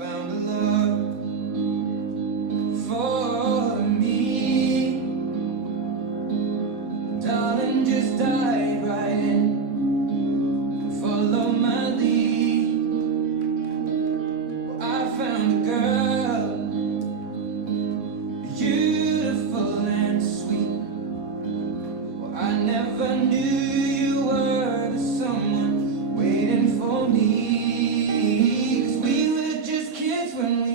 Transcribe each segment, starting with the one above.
found a love for me. Darling, just dive right in and follow my lead. Well, I found a girl, beautiful and sweet. Well, I never knew you were the someone waiting for me. 'Cause we were just kids when we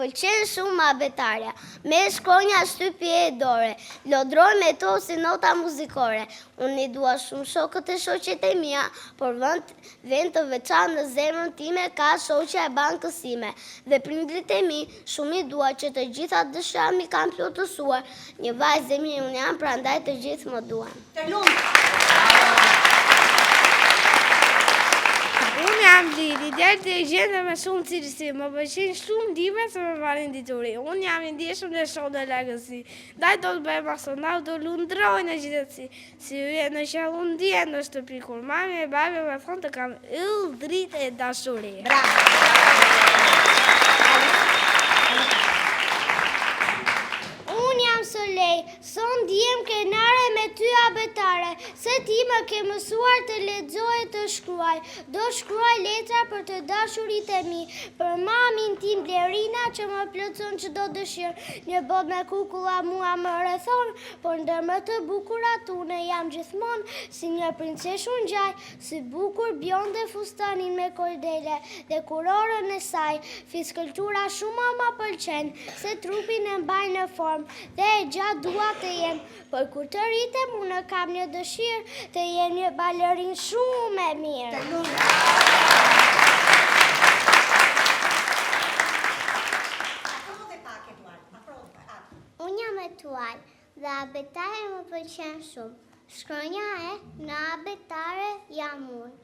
pëlqen shumë abetarja, me shkronja shtypje e dore, lodroj me to si nota muzikore. Unë I dua shumë shokët e shoqet e mia, por vend të veçantë në zemrën time ka shoqja e bankës time. Dhe prindrit e mi shumë I dua që të gjitha dëshirat mi kanë plotësuar. Një vajzë e mirë unë jam, prandaj të gjithë më duan. Të lumt. Unë jam Lili, djerë të gjendë me shumë cilësi, më pëlqen shumë dime se me marrin dituri. Unë jam I ndjeshëm në shonë në lagësi. Daj do të bëjmë asonau, do lundroj në gjithëtësi. Si uje në që unë ndje në shtëpi, kur mami e babi me thonë të kam yll, dritë e dashuri. Unë jam Solej, son djem kenare me ty abetare, se ti më ke mësuar të lexoj e të shkruaj. Do shkruaj letra për të dashurit e mi, për mamin tim Blerina që më plotson çdo dëshirë. Një botë me kukulla mua më rrethon, por ndër më të bukurat unë jam gjithmonë si një princeshë ngjaj, si bukur bjonde fustanin me kordele dhe kurorën e saj. Fiskultura shumë më pëlqen, se trupin e mbaj në formë dhe e gjatë dua të jem, por kur të rritem unë kam një dëshirë të jem një balerin shumë e mirë. Unë jam Etual dhe abetare më pëlqen shumë. Shkronja e në abetare jam unë.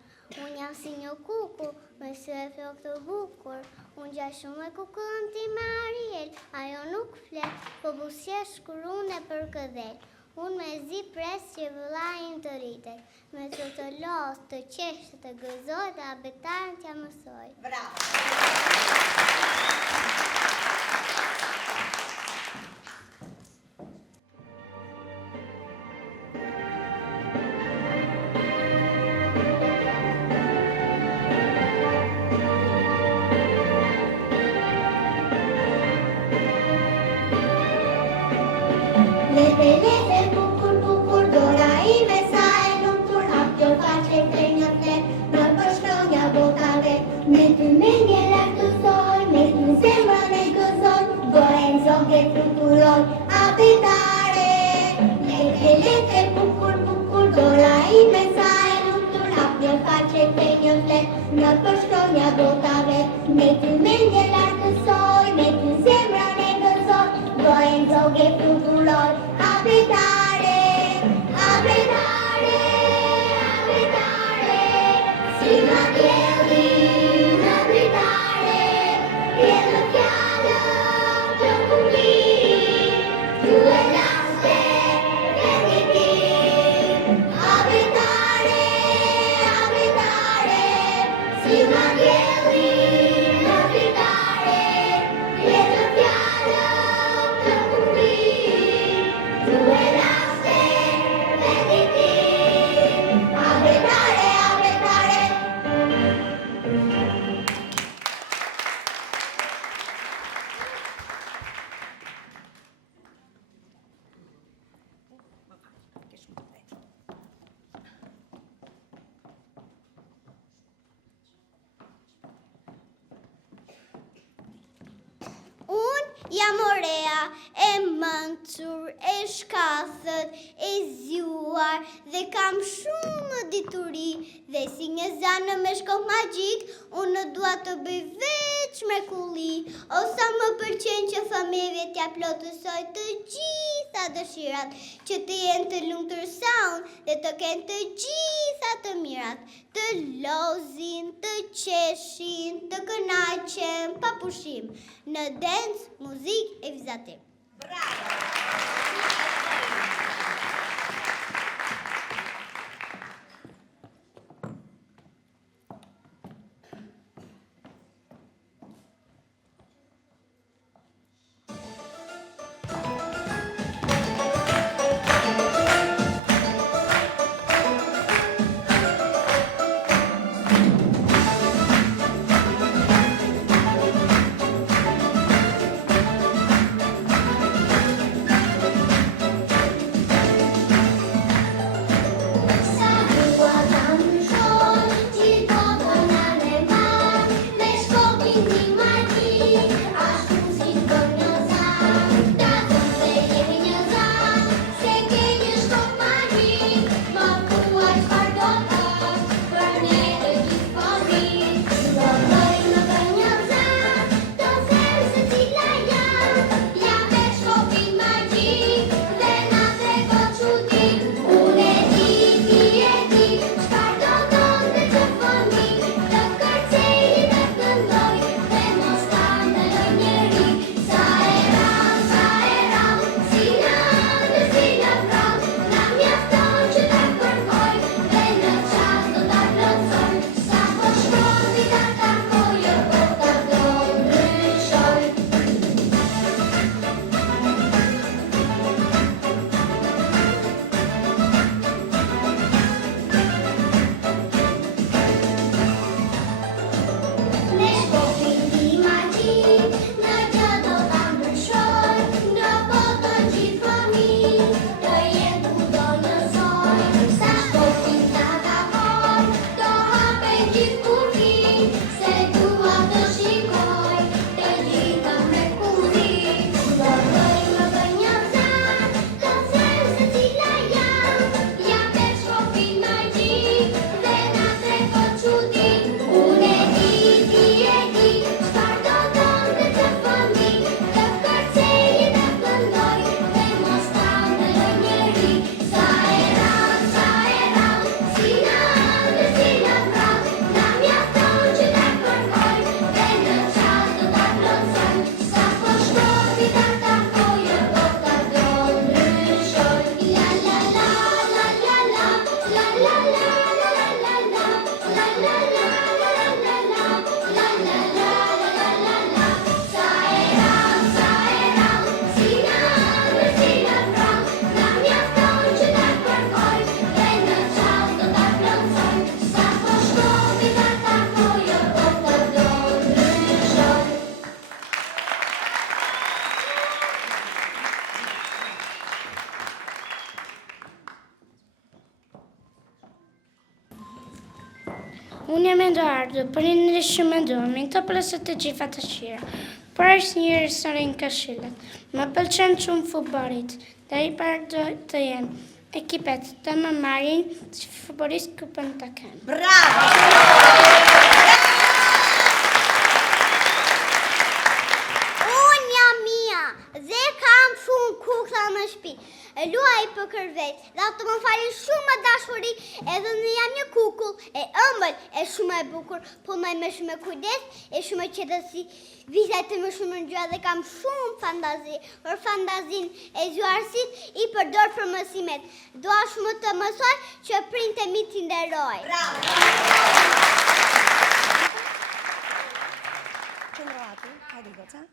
Unë jam si një kuku, me sy e flokë të bukur. Unë gjaj shumë e kukullën ti me Ariel, ajo nuk flet, po busjesh kur unë e përkëdhel. Unë me zi pres që vëllajin të rritek, me të los, të qesh, të gëzoj dhe abetarën t'ja mësoj. Lete, bukur, bukur, dora ime sa e lumtur, hap jo faqe të një flet, në përshkronja botave. Me ty mendje lartësoj, me ty zemrën e gëzoj, bëhen zoge fluturoj, abetare. Lete, bukur, bukur, dora ime sa e lumtur, hap jo faqe të një flet, në përshkronja botave. Me ty mendje lartësoj, me ty zemrën e gëzoj, bëhen zoge fluturoj, abetare, abetare, abetare, si ma dielli në dritare, pjetë fjallë të kumbi, tu e laste e ti, abetare, abetare, si ma dielli në dritare, pjetë fjallë të kumbi. Jam Orea, e mëncur, e shkathët, e zjuar, dhe kam shumë dituri, dhe si një zanë me shkollë magjik, unë dua të bëj veç mrekulli, ose më pëlqen që familje t'ja plotësoj të gjitha dëshirat, që të jenë të lumtur sa unë, dhe të kenë të gjitha të mirat, të lozin, të qeshin, të kënaqen, pa pushim, në dance, muzik e vizatim. Unë jam Eduardo, prindërit që më duamin, të plesët të gjitha të qira. Për është njëri së rinë këshillet. Më pëlqen shumë futbollit, dhe i për të jenë ekipet të më marrin që futbollist kupën të kemë. Bravo! Unë jam Mia dhe kam shumë kukla në shtëpi. Luaj për kërvet, dhe ato më falin shumë më dashuri, edhe në jam një kukull e ëmbël, e shumë e bukur, po më me shumë kujdes, e shumë qetësi, vizet e më shumë në gjua dhe kam shumë fantazi, për fantazin e zjuarësit i përdor për mësimet. Dua shumë të mësoj që prindët e mi t'i nderoj. Bravo! Qëndrojati, hajde goca.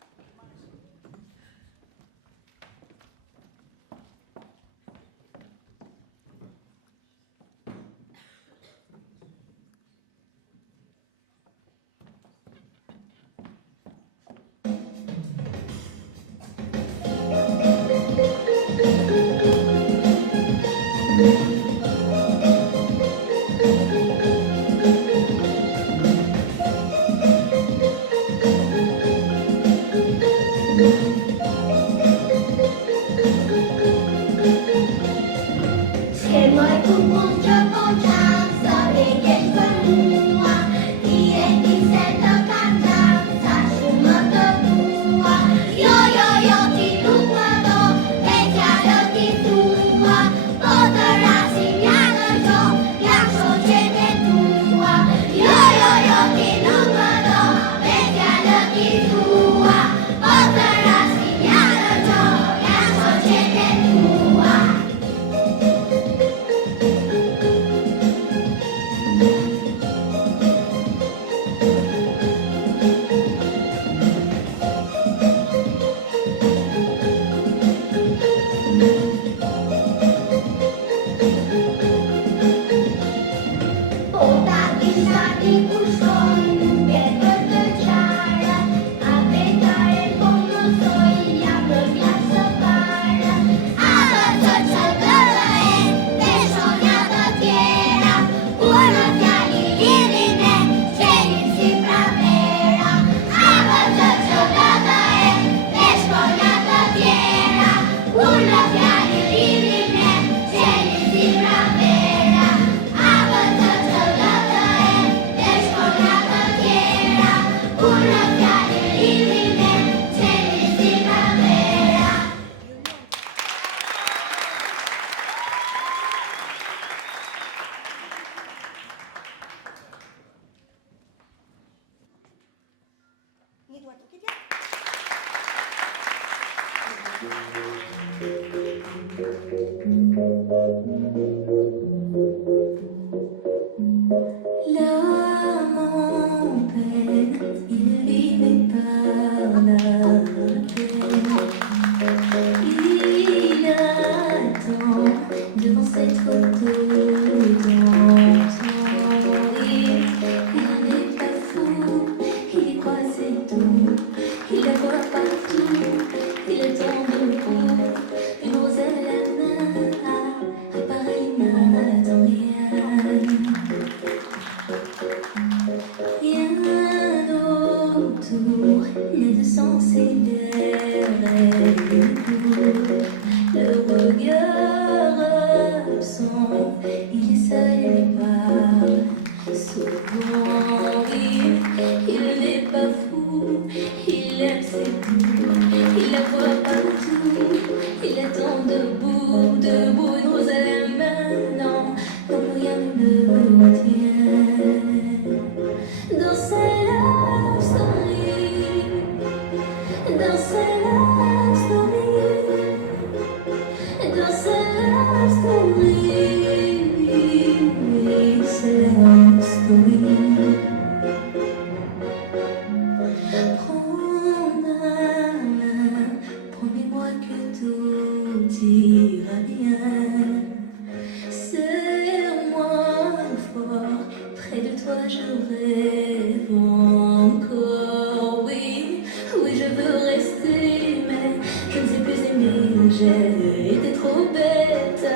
J'ai été trop bête,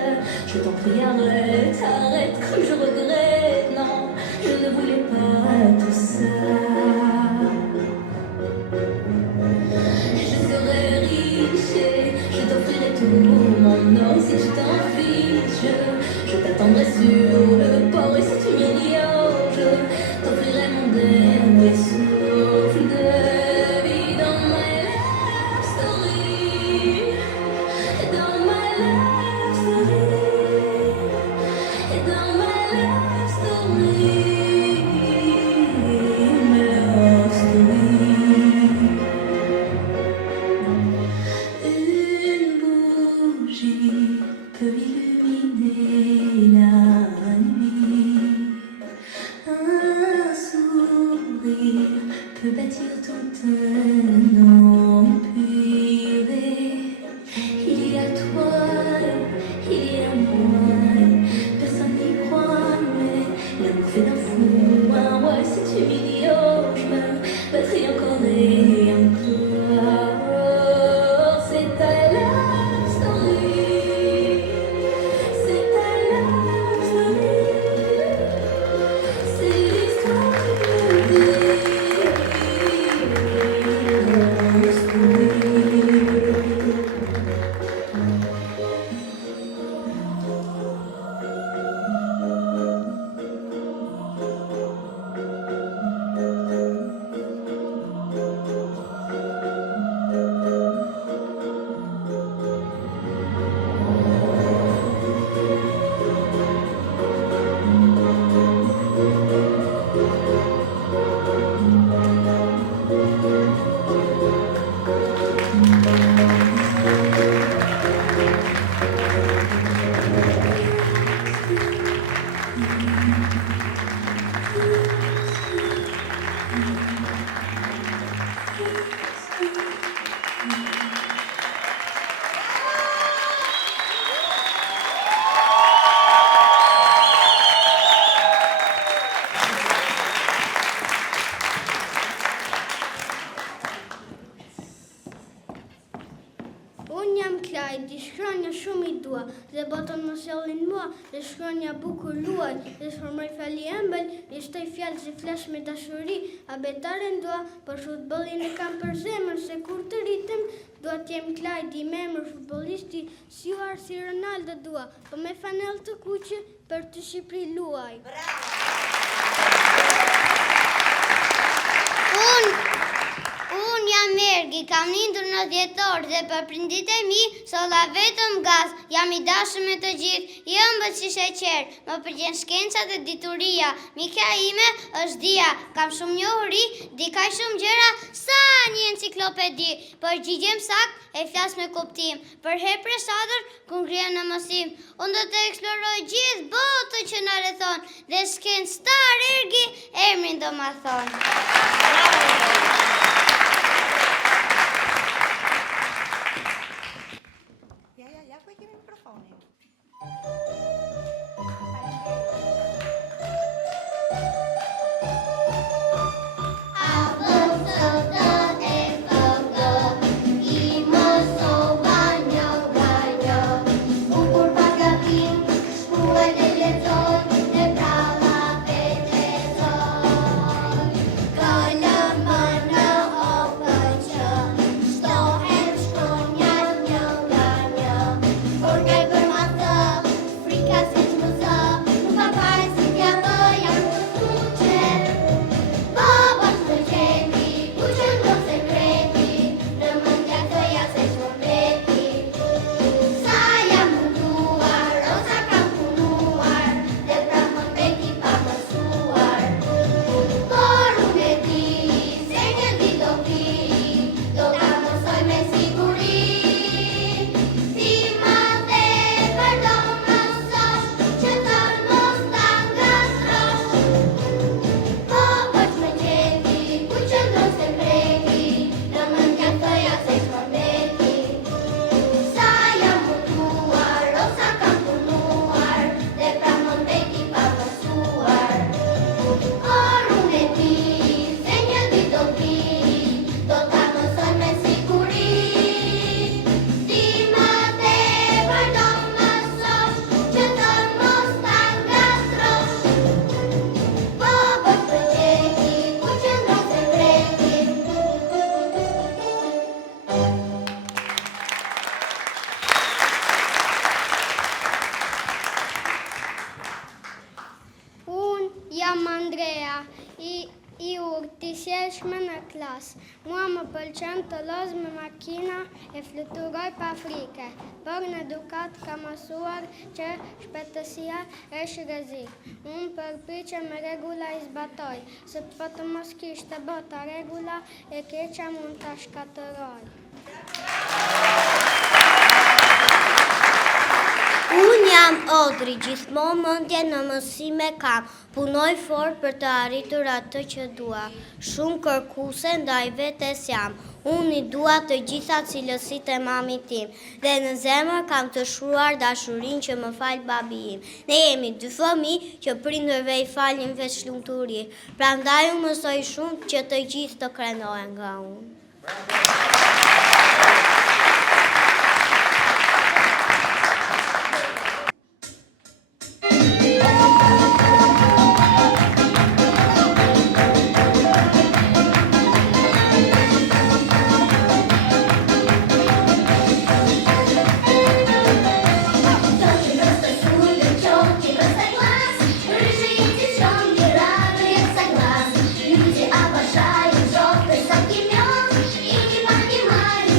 je t'en prie arrête, arrête, comme je regrette, non, je ne voulais pas. non, si tu t'en fiches, je t'attendrai sur le port et si tu m'ignores, je t'offrirai mon dernier souffle de vie dans my love story, dans my love story, dans my love story, my love story. Une bougie peut illuminer la nuit. Un sourire peut bâtir tout un empire. Il y a toi, il y a moi. Personne n'y croit, mais l'amour fait d'un fou un roi. Si tu m'ignores, je me battrai encore et encore. C'est ta love story. C'est ta love story. C'est l'histoire de love story. Unë jam Klajdi, shkronja shumë I dua, dhe botën më sjellin mua, dhe shkronja bukur luaj, dhe shfërmoj fjali ëmbël, dhe shtoj fjalë që flash me dashuri, abetaren dua, për futbollin e kam për zemër, se kur të rritem, dua t'jem Klajdi, memër futbollisti, sjuar si Ronaldo dua, po me fanell të kuqe, për të Shqipëri luaj. Unë jam Ergi, kam lindur në 10 orë dhe për prindit e mi, solla vetëm gaz, jam I dashur me të gjithë, I ëmbël si sheqer, më pëlqen shkencat e dituria, mikja ime është Dia, kam shumë njohuri, di kaq shumë gjëra, sa një enciklopedi, përgjigjem sakt e flas me kuptim, për herë presadër ku ngrihem në mësim, unë do të eksploroj gjithë botën që na rrethon, dhe s'ken star Ergi, emrin do ma thon. Ja ku I kemi mikrofonin. ndeshme në klasë. Mua më pëlqen të loz me makina e fluturoj pa frike. Por në edukat ka mësuar që shpejtësia është rrezik. Unë përpiqem me rregulla i zbatoj, se po të mos kishte bota rregulla e keqja mund ta shkatërroj. Unë jam Odri, gjithmonë mendje në mësime kam, punoj fort për të arritur atë që dua. Shumë kërkuese ndaj vetes jam. Unë i dua të gjitha cilësitë e mamit tim dhe në zemër kam të shkruar dashurinë që më fal babi im. Ne jemi 2 fëmijë që prindërve i falin veç lumturi. Prandaj unë mësoj shumë që të gjithë të krenohen nga unë. Люди обожают желтый сад имен, и не понимают.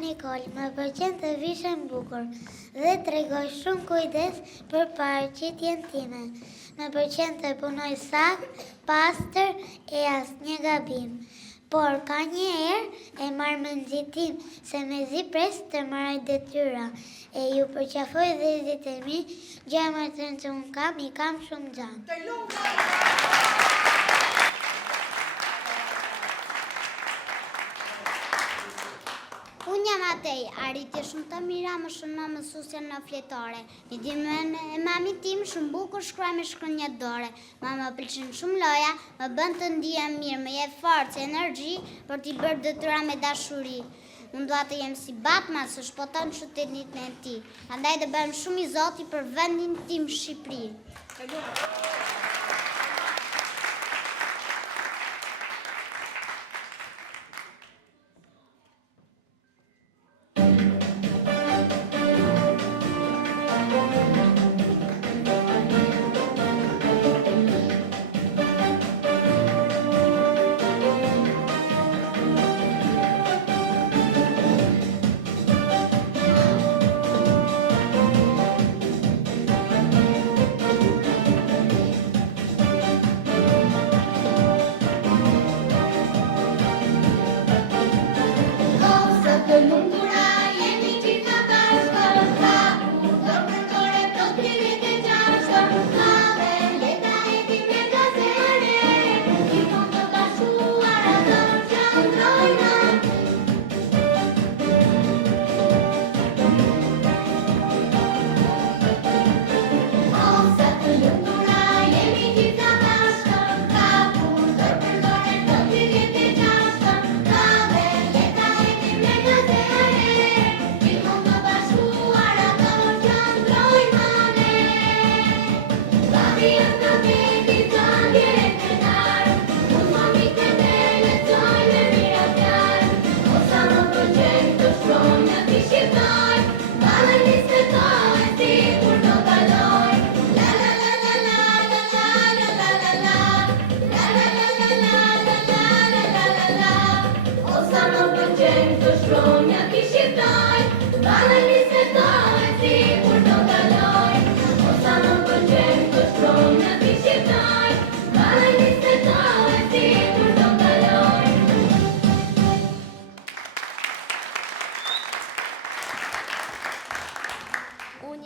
Nikol, më pëlqen të vishem bukur dhe tregoj shumë kujdes për paraqitjen time. Më pëlqen të punoj sakt, pastër e asnjë gabim. Por ka një herë e marr me nxitim se mezi pres të marraj detyra e ju përqafoj dhezit e mi, gjemërtën që unë kam, i kam shumë gjanë. Unë jam Atej, arritje shumë të mira, më shumë në mësusja në fletare. Një dimën e mami tim shumë bukur shkruaj me shkronjë dore. Mama pëlqen shumë loja, më bën të ndihem mirë, më jep forcë, energji për t'i bërë detyra me dashuri. Unë dua të jem si Batman, së shpoton qytetin e tij. Prandaj të bëhem shumë i zoti për vendin tim Shqipëri.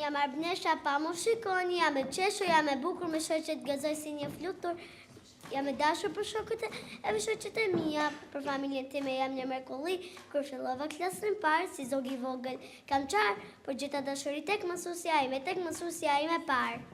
Jam Arbnesha, pa mu shikoni, jam e qeshur, jam e bukur me shoqet gëzoj si një flutur, jam e dashur për shokët e me shoqet e mia, për familjen time jam një mrekulli, kur fillova klasën parë, si zogi vogël, kam qarë, për gjitha dashuri tek mësusja ime parë.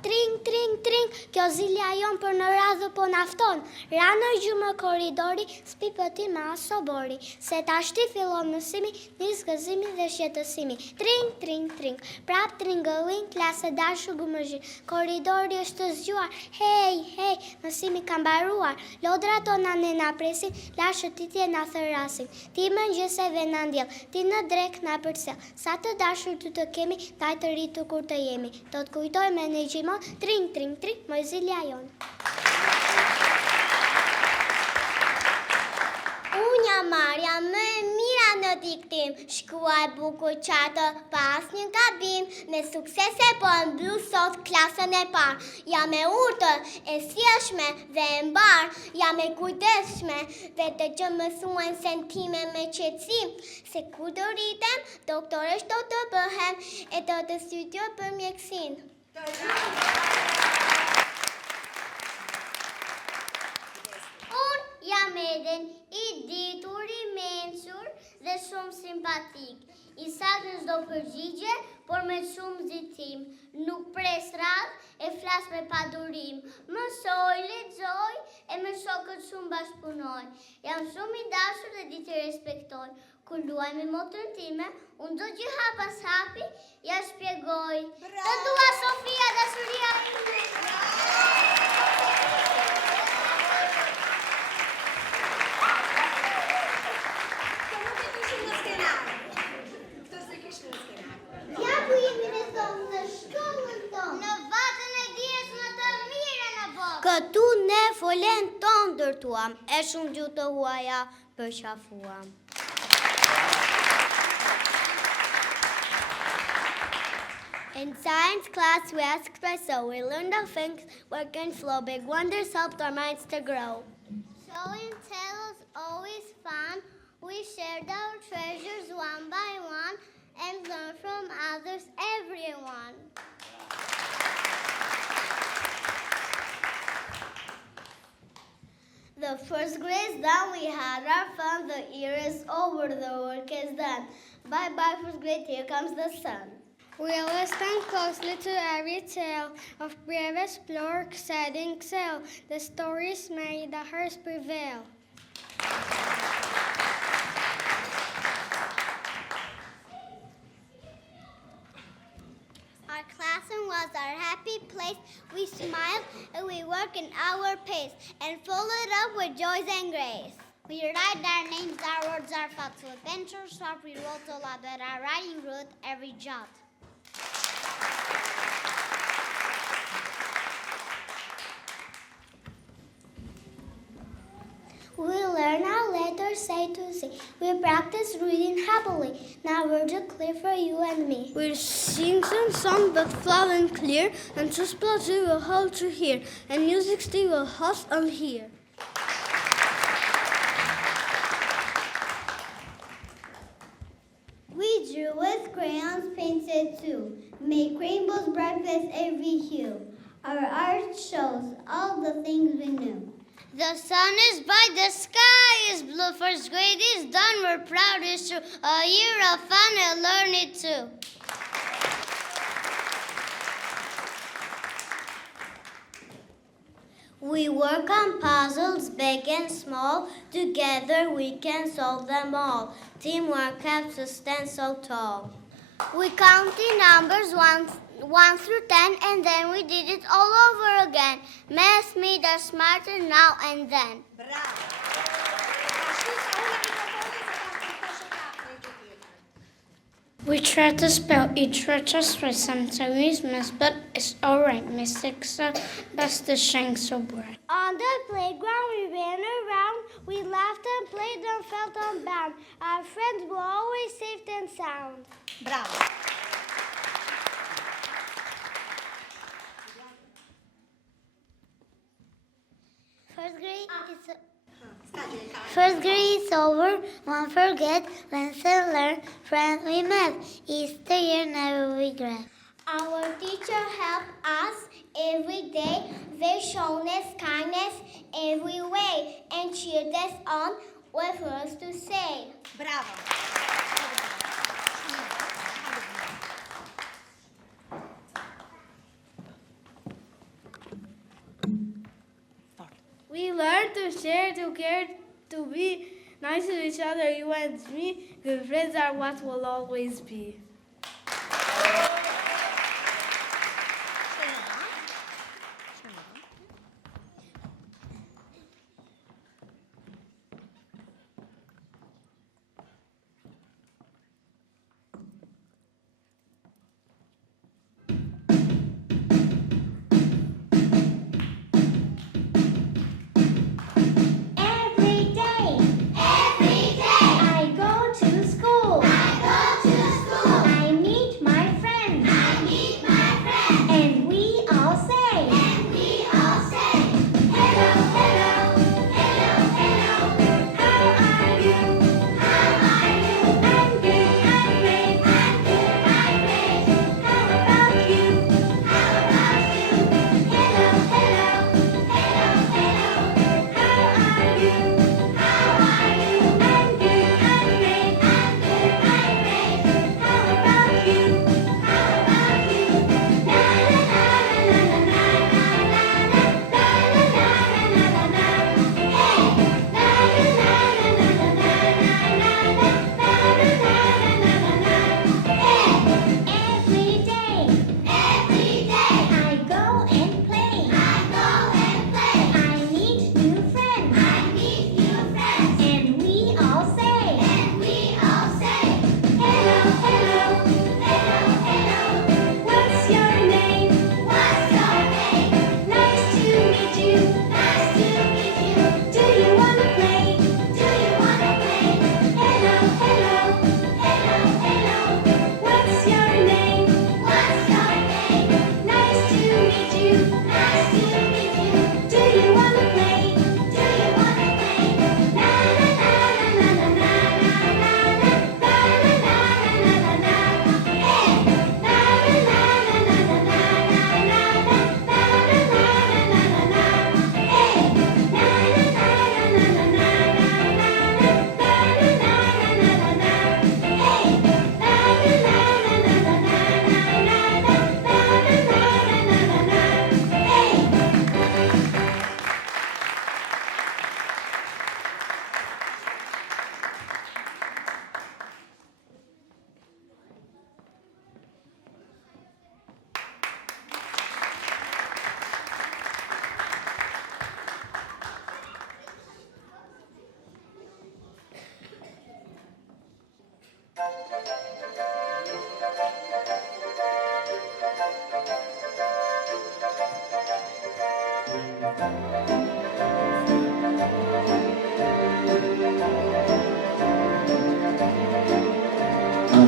Tring, tring, tring, kjo zilja jon për në radhë po nafton. Ranër gjumë koridori, s'pi pëti ma sobori. Se tashti fillon mësimi, nis gëzimi dhe shjetësimi. Tring, tring, tring, prap tringëllin, klasë dashu gumëzhi. Koridori është të zgjuar, hej, hej, mësimi ka mbaruar. Lodra tona ne na presin, lashët titje na thërasin. Ti më ngjëseve na ndjell, ti në drek na përcjell. Sa të dashur ty të kemi, taj të rritu kur të jemi. Do të kujtoj me në gjimon, tring, tring, tring, moj zilja jonë. Unë jam Marja, më e mira në diktim, shkruaj bukur qartë pas një gabim, me suksese po mbyllu sot klasën e parë. Jam e urtër, e sjellshme dhe e mbar, jam e kujdesshme, vetë që mësuan sentime me qetësim, se kur të rritem, doktoresh do të bëhem e do të studioj për mjekësinë. Unë jam Eden, i ditur, i mensur dhe shumë simpatik. I saktë në çdo përgjigje, por me shumë nxitim. Nuk pres radhë e flas me padurim. Mësoj, lexoj e me shokët shumë bashkëpunoj. Jam shumë i dashur dhe di të respektoj. Kur luaj me motrën time, unë do që pas hapi, ja shpjegoj. Të dua Sofia, dashuria ime. Ja ku jemi në tonë, në shkollën tonë. Në vatën e dijes më të mire në botë. Këtu ne folen ton dërtuam, e shumë gjuhë të huaja përqafuam. In science class, we asked why so. We learned how things work and flow. Big wonders helped our minds to grow. Show and tell was always fun. We shared our treasures one by one and learned from others, everyone. The first grade is done, we had our fun. The year is over, the work is done. Bye-bye, first grade, here comes the sun. We'll listen closely to every tale of brave explorer, setting sail. The stories made the hearts prevail. Our classroom was our happy place. We smiled and we worked in our pace and followed up with joys and grace. We write our names, our words, our thoughts with pencil sharp. We wrote a lot that our writing wrote every jot. We learn our letters A to Z. We practice reading happily. Now words are clear for you and me. We'll sing some songs that flow and clear, and to spots we will hold to hear, and music still will host and hear. We drew with crayons painted too, make rainbows bright with every hue. Our art shows all the things we knew. The sun is bright, the sky is blue. First grade is done, we're proud it's true. A year of fun and learn it too. We work on puzzles, big and small. Together we can solve them all. Teamwork helps us stand so tall. We counted numbers 1 through 10, and then we did it all over again. Math made us smarter now and then. We try to spell each letter straight. Sometimes we miss, but it's alright. Mistakes are best to shine so bright. On the playground we ran around. We laughed and played and felt unbound. Our friends were always safe and sound. Bravo. First grade is over, won't forget, lesson learned, friends we met, Easter year never regret. Our teacher helped us every day. They showed us kindness every way and cheered us on with words to say. Bravo. We learn to share, to care, to be nice to each other, you and me. Good friends are what will always be. Every day, I go to school.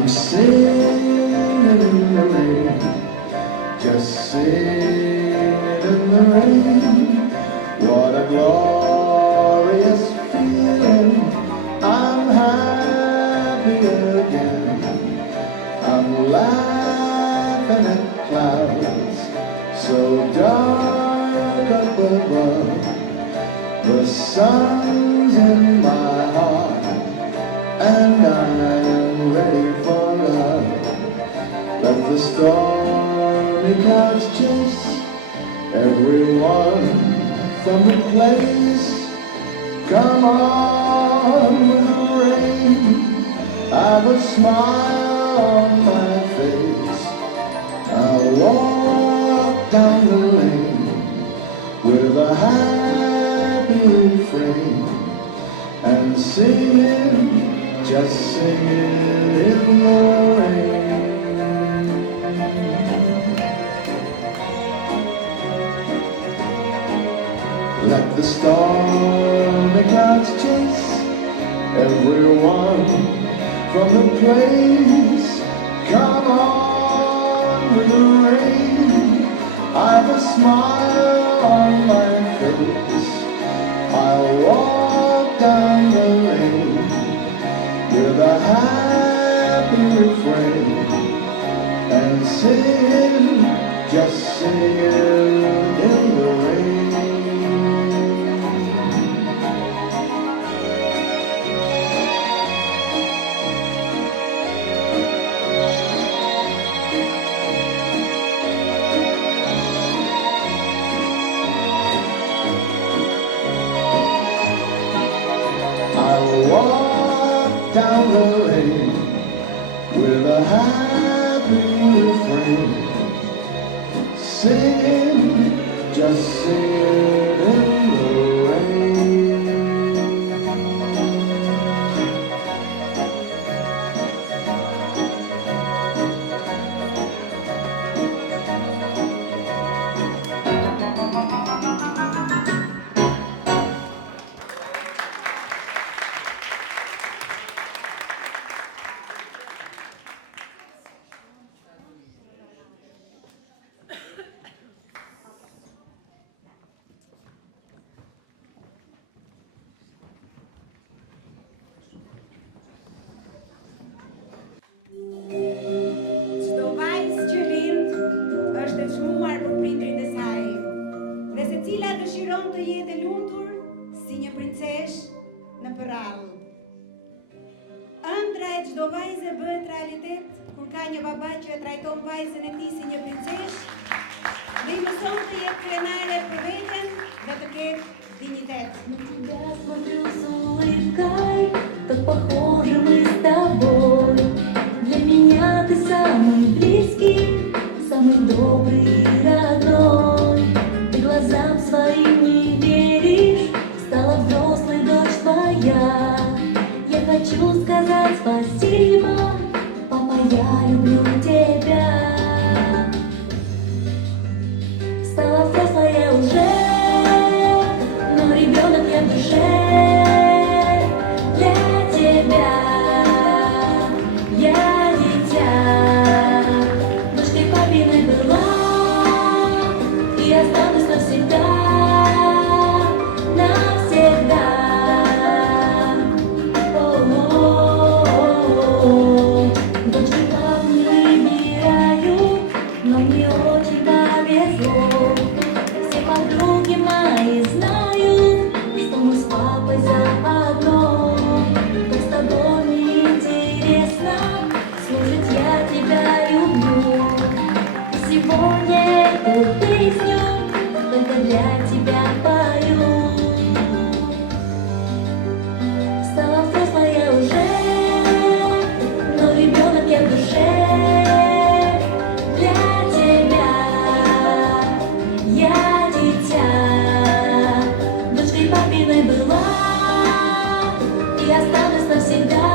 I'm singing in the rain, just singing in the rain. What a glorious feeling, I'm happy again. I'm laughing at clouds so dark up above. The sun's in my heart and I'm ready for love. Let the stormy clouds chase everyone from the place. Come on with the rain, I've a smile on my face. I'll walk down the lane with a happy refrain and singing, just singing in the rain. Let the stormy clouds chase everyone from the place. Come on with the rain, I've a smile on my face. I'll walk down the lane with a happy refrain and sing, just singing in the rain. I'll walk down the lane with a happy refrain, singing, just singing in the rain. Çdo vajzë që lind është e çmuar për prindërin e saj, dhe secila dëshiron të jetë e lumtur si një princeshë në përrall. Ëndra e çdo vajze bëhet realitet kur ka një baba që e trajton vajzën e tij si një princeshë dhe i mëson të jetë krenare për veten dhe të ketë dinjitet. На тебя смотрю с улыбкой, так похожи мы с тобой. Для меня ты самый близкий, самый добрый и родной. Ты глазам своим не веришь, стала взрослой дочь твоя. Я хочу сказать спасибо, папа, я люблю тебя. Стала взрослая уже, но ребенок я в душе. Для тебя я дитя, дочкой папиной была и останусь навсегда, навсегда. Дочкой папы выбираю, но мне очень повезло. Все подруги мои знают, что мы с папой заодно. Но с тобой мне интересно слушать, я тебя люблю. И сегодня эту песню только для тебя пою. Стала взрослая уже, но ребенок я в душе. Для тебя я дитя, дочкой папиной была и останусь навсегда,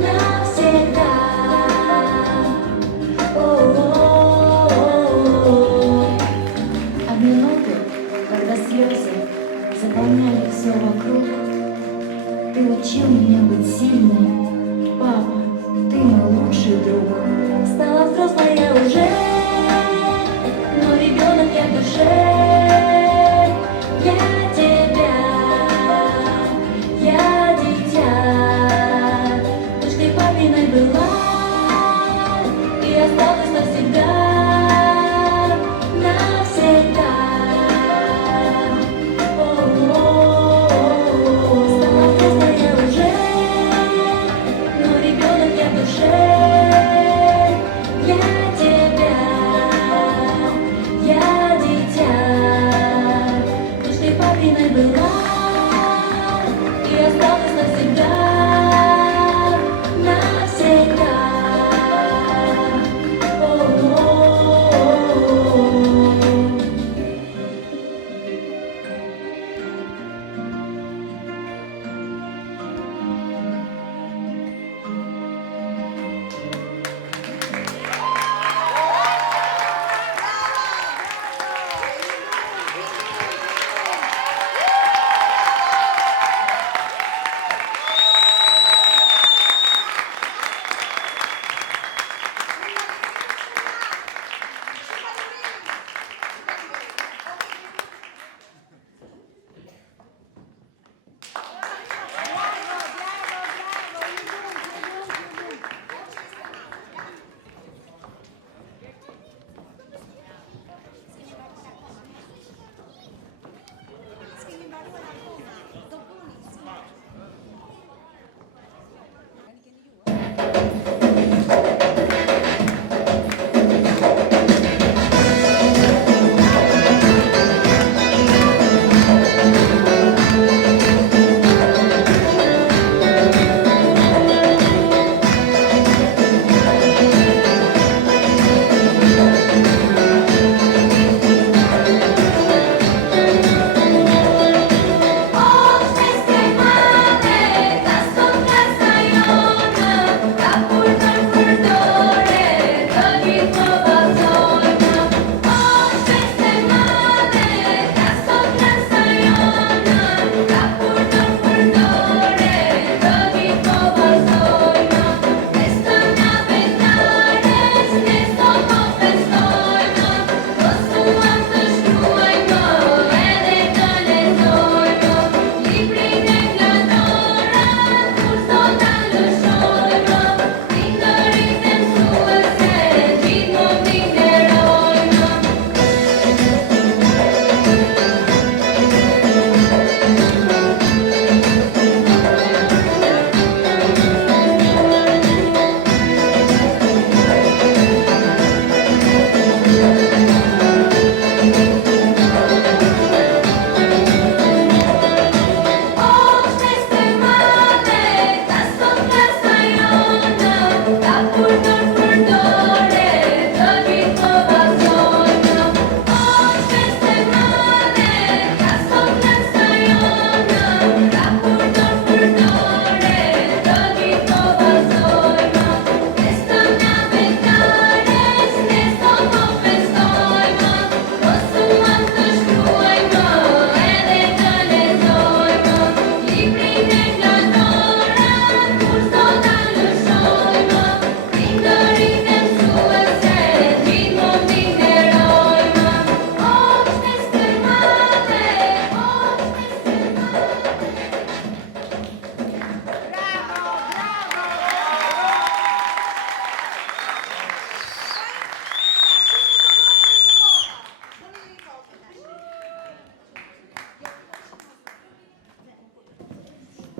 навсегда. Одни ноты, когда слезы заполняли все вокруг. Ты учил меня быть сильной, папа. ты мой лучший друг. Стала взрослая уже, но ребенок я в душе. Я тебя, я дитя, дочкой папиной была и осталась навсегда, навсегда. Стала взрослая уже, но ребенок я в душе. Я тебя, я дитя, дочкой папиной была и осталась навсегда, навсегда.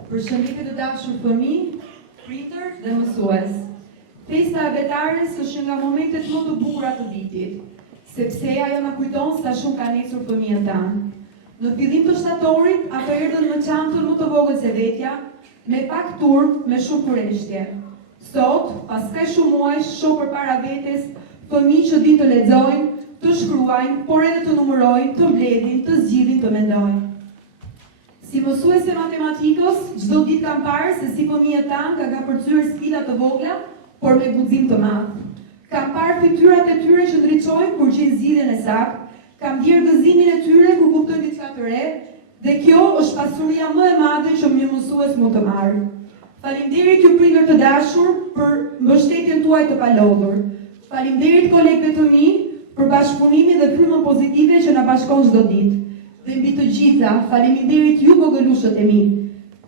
Përshëndetje të dashur fëmijë, prindër dhe mësues. Festa e betares është nga momentet më të bukura të vitit, sepse ajo na kujton sa shumë ka nesër fëmijët tanë. Në fillim të shtatorit, ato erdhën më çantën më të vogël se vetja, me pak turp, me shumë kureshtje. Sot, pas kaq shumë muajsh, shoh përpara vetes fëmijë që dinë të lexojnë, të shkruajnë, por edhe të numërojnë, të mbledhin, të zgjidhin, të mendojnë. Si mësuese matematikës, çdo ditë kam parë se si fëmijët tanë ka përcyer sfida të vogla, por me guxim të madh. Kam parë fytyrat e tyre që ndriçojnë kur gjejnë zgjidhjen e saktë, kam ndier gëzimin e tyre kur kuptojnë diçka të re, dhe kjo është pasuria më e madhe që një mësues mund të marrë. Faleminderit ju prindër të dashur për mbështetjen tuaj të palodhur. Faleminderit kolegëve të mi për bashkëpunimin dhe frymën pozitive që na bashkon çdo ditë. Dhe mbi të gjitha, faleminderit ju vogëlushët e mi.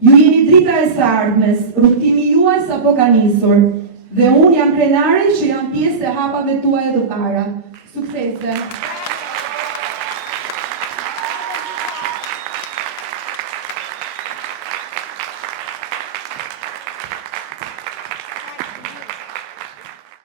Ju jeni drita e së ardhmes, rrugtimi juaj sapo ka nisur. Dhe unë jam krenare që jam pjesë e hapave tuaja të para. Suksese!